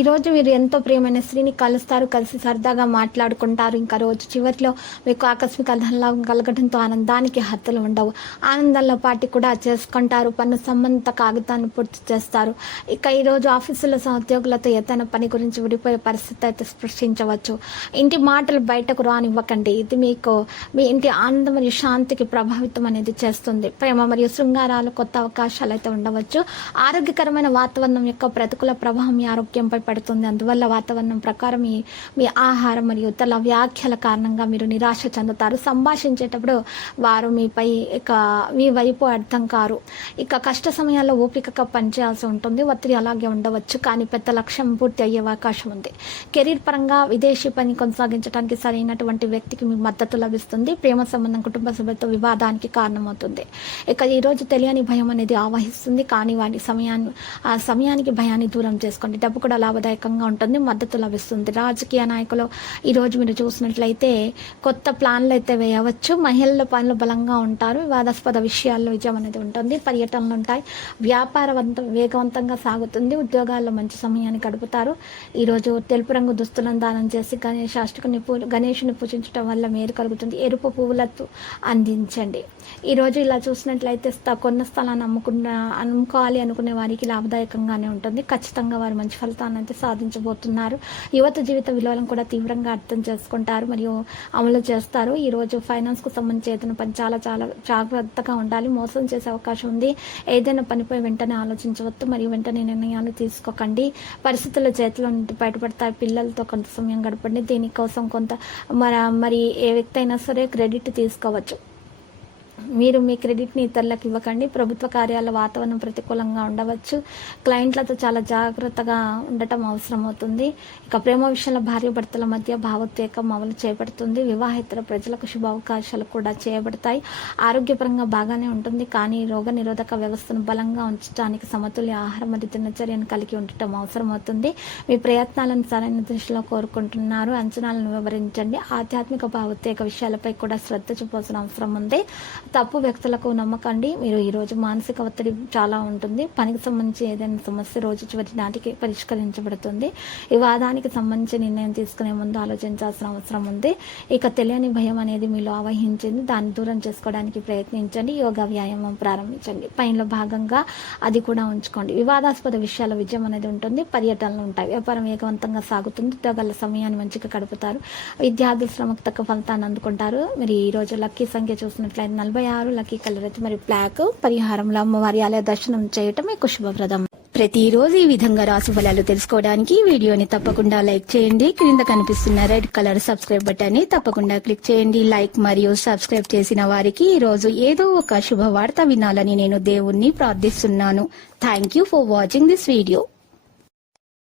ఈరోజు మీరు ఎంతో ప్రియమైన స్త్రీని కలుస్తారు కలిసి సరదాగా మాట్లాడుకుంటారు. ఇంకా రోజు చివరిలో మీకు ఆకస్మిక ధనలాభం కలగడంతో ఆనందానికి హద్దులు ఉండవు. ఆనందంలో పాటి కూడా చేసుకుంటారు. పన్ను సంబంధిత కాగితాన్ని పూర్తి చేస్తారు. ఇక ఈరోజు ఆఫీసులో సహోద్యోగులతో ఏదైనా పని గురించి విడిపోయే పరిస్థితి అయితే స్పృశించవచ్చు ఇంటి మాటలు బయటకు రానివ్వకండి. ఇది మీకు మీ ఇంటి ఆనందం మరియు శాంతికి ప్రభావితం అనేది చేస్తుంది. ప్రేమ మరియు శృంగారాలు కొత్త అవకాశాలు అయితే ఉండవచ్చు. ఆరోగ్యకరమైన వాతావరణం యొక్క ప్రతికూల ప్రభావం మీ ఆరోగ్యంపై పడుతుంది అందువల్ల వాతావరణం ప్రకారం మీ మీ ఆహారం మరియు ఇతర వ్యాఖ్యల కారణంగా మీరు నిరాశ చెందుతారు. సంభాషించేటప్పుడు వారు మీపై ఇక మీ వైపు అర్థం కారు. ఇక కష్ట సమయాల్లో ఓపికగా పనిచేయాల్సి ఉంటుంది. ఒత్తిడి అలాగే ఉండవచ్చు. కానీ పెద్ద లక్ష్యం పూర్తి అయ్యే అవకాశం ఉంది. కెరీర్ పరంగా విదేశీ పని కొనసాగించడానికి సరైనటువంటి వ్యక్తికి మీ మద్దతు లభిస్తుంది. ప్రేమ సంబంధం కుటుంబ సభ్యులతో వివాదానికి కారణమవుతుంది. ఇక ఈరోజు తెలియని భయం అనేది ఆవహిస్తుంది. కానీ వాటి సమయాన్ని ఆ సమయానికి భయాన్ని దూరం చేసుకోండి. డబ్బు కూడా లాభదాయకంగా ఉంటుంది మద్దతు లభిస్తుంది. రాజకీయ నాయకులు ఈరోజు మీరు చూసినట్లయితే కొత్త ప్లాన్లు అయితే వేయవచ్చు. మహిళల పనులు బలంగా ఉంటారు. వివాదాస్పద విషయాల్లో విజయం అనేది ఉంటుంది. పర్యటనలు ఉంటాయి. వ్యాపారవంత వేగవంతంగా సాగుతుంది. ఉద్యోగాల్లో మంచి సమయాన్ని గడుపుతారు. ఈరోజు తెలుపు రంగు దుస్తులను దానం చేసి గణేష్ అష్టకుని పూ గణేషుని పూజించడం వల్ల మేలు కలుగుతుంది. ఎరుపు పువ్వులతో అందించండి. ఈరోజు ఇలా చూసినట్లయితే స్థ- కొన్న స్థలాన్ని అమ్ముకున్న అమ్ముకోవాలి అనుకునే వారికి లాభదాయకంగానే ఉంటుంది. ఖచ్చితంగా వారు మంచి ఫలితాన్ని అయితే సాధించబోతున్నారు. యువత జీవిత విలువలను కూడా తీవ్రంగా అర్థం చేసుకుంటారు మరియు అమలు చేస్తారు. ఈరోజు ఫైనాన్స్కు సంబంధించి ఏదైనా పని చాలా చాలా జాగ్రత్తగా ఉండాలి. మోసం చేసే అవకాశం ఉంది. ఏదైనా పనిపై వెంటనే ఆలోచించవద్దు మరియు వెంటనే నిర్ణయాలు తీసుకోకండి. పరిస్థితుల చేతిలో నుండి బయటపడతాయి పిల్లలతో కొంత సమయం గడపండి. దీనికోసం కొంత మరి మరి ఏ వ్యక్తి అయినా సరే క్రెడిట్ తీసుకోవచ్చు. మీరు మీ క్రెడిట్ని ఇతరులకు ఇవ్వకండి. ప్రభుత్వ కార్యాల వాతావరణం ప్రతికూలంగా ఉండవచ్చు. క్లయింట్లతో చాలా జాగ్రత్తగా ఉండటం అవసరం అవుతుంది ఇక ప్రేమ విషయంలో భార్య భర్తల మధ్య భావోద్వేగం అమలు చేపడుతుంది. వివాహేతర ప్రజలకు శుభ అవకాశాలు కూడా చేయబడతాయి. ఆరోగ్యపరంగా బాగానే ఉంటుంది. కానీ రోగ నిరోధక వ్యవస్థను బలంగా ఉంచడానికి సమతుల్య ఆహారం మరియు దినచర్యను కలిగి ఉండటం అవసరం అవుతుంది మీ ప్రయత్నాలను సరైన దృష్టిలో కోరుకుంటున్నారు. అంచనాలను వివరించండి. ఆధ్యాత్మిక భావోద్వేగ విషయాలపై కూడా శ్రద్ధ చూపాల్సిన అవసరం ఉంది. తప్పు వ్యక్తులకు నమ్మకండి. మీరు ఈరోజు మానసిక ఒత్తిడి చాలా ఉంటుంది. పనికి సంబంధించి ఏదైనా సమస్య రోజు చివరి నాటికి పరిష్కరించబడుతుంది. ఈ వాదానికి సంబంధించి నిర్ణయం తీసుకునే ముందు ఆలోచించాల్సిన అవసరం ఉంది. ఇక తెలియని భయం అనేది మీలో ఆవహించింది. దాన్ని దూరం చేసుకోవడానికి ప్రయత్నించండి. యోగా వ్యాయామం ప్రారంభించండి. పైనలో భాగంగా అది కూడా ఉంచుకోండి. వివాదాస్పద విషయాల విజయం అనేది ఉంటుంది. పర్యటనలు ఉంటాయి. వ్యాపారం వేగవంతంగా సాగుతుంది. ఉద్యోగాల సమయాన్ని మంచిగా గడుపుతారు. విద్యార్థులు శ్రమకు తక్కువ ఫలితాన్ని అందుకుంటారు. మరి ఈ రోజు లక్కీ సంఖ్య చూసినట్లయితే నలభై ఆరు లక్కీ కలర్ అయితే మరి బ్లాక్ పరిహారంలో అమ్మవారి ఆలయ దర్శనం చేయటం ఎక్కువ శుభప్రదం. ప్రతిరోజు ఈ విధంగా రాసు ఫలాలు తెలుసుకోవడానికి వీడియోని తప్పకుండా లైక్ చేయండి. క్రింద కనిపిస్తున్న రెడ్ కలర్ సబ్స్క్రైబ్ బటన్ని తప్పకుండా క్లిక్ చేయండి. లైక్ మరియు సబ్స్క్రైబ్ చేసిన వారికి ఈ రోజు ఏదో ఒక శుభవార్త వినాలని నేను దేవుణ్ణి ప్రార్థిస్తున్నాను. Thank you for watching this video